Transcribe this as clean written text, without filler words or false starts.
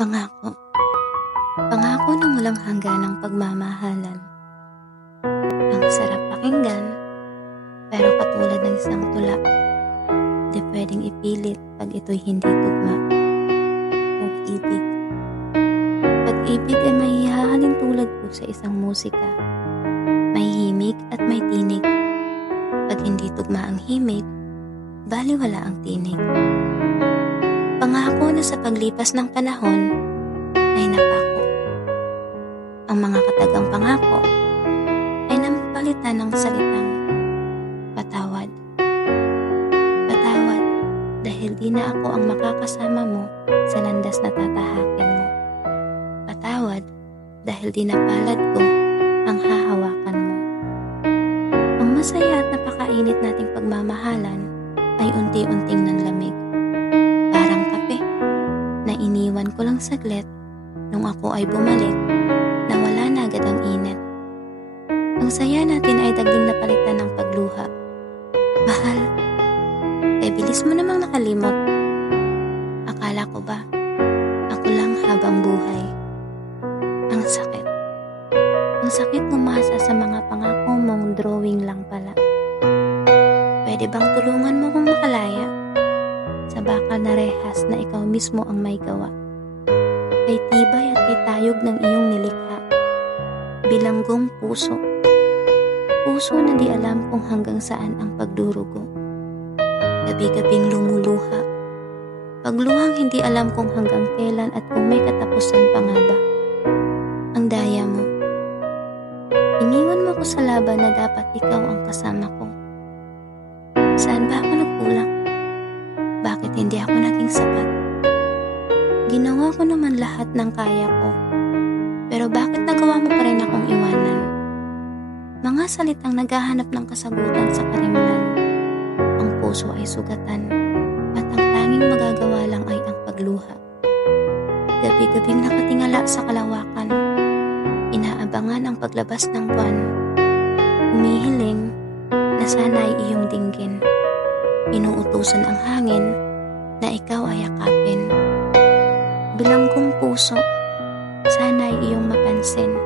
Pangako. Pangako ng walang hangganang pagmamahalan. Ang sarap pakinggan, pero katulad ng isang tula, di pwedeng ipilit pag ito'y hindi tugma. Pag-ibig. Pag-ibig ay may hihahalin tulad ko sa isang musika. May himig at may tinig. Pag hindi tugma ang himig, baliwala ang tinig. Pangako na sa paglipas ng panahon ay napako. Ang mga katagang pangako ay napalitan ng salitang patawad. Patawad dahil di na ako ang makakasama mo sa landas na tatahakin mo. Patawad dahil di na palad ko ang hahawakan mo. Ang masaya at napakainit nating pagmamahalan ay unti-unting nanlamig. Parang kape na iniwan ko lang saglit nung ako ay bumalik na wala na agad ang init. Ang saya natin ay dagling napalitan ng pagluha. Mahal, bilis mo namang nakalimot. Akala ko ba, ako lang habang buhay. Ang sakit. Ang sakit umasa sa mga pangako mong drawing lang pala. Pwede bang tulungan mo kung makalaya? Sa bakal na rehas na ikaw mismo ang may gawa. Kay tibay at kay tayog ng iyong nilikha. Bilanggong puso. Puso na di alam kung hanggang saan ang pagdurugo. Gabi-gabing lumuluha. Pagluhang hindi alam kung hanggang kailan at kung may katapusan pa nga ba. Ang daya mo. Iniwan mo ko sa laban na dapat ikaw ang kasama ko. Saan ba ako nagkulang? Bakit hindi ako naging sapat? Ginawa ko naman lahat ng kaya ko. Pero bakit nagawa mo pa rin akong iwanan? Mga salitang naghahanap ng kasagutan sa karimlan. Ang puso ay sugatan at ang tanging magagawa lang ay ang pagluha. Gabi-gabing nakatingala sa kalawakan. Inaabangan ang paglabas ng buwan. Humihiling na sana ay iyong dinggin. Inuutusan ang hangin na ikaw ay yakapin. Bilanggong puso, sana ay iyong mapansin.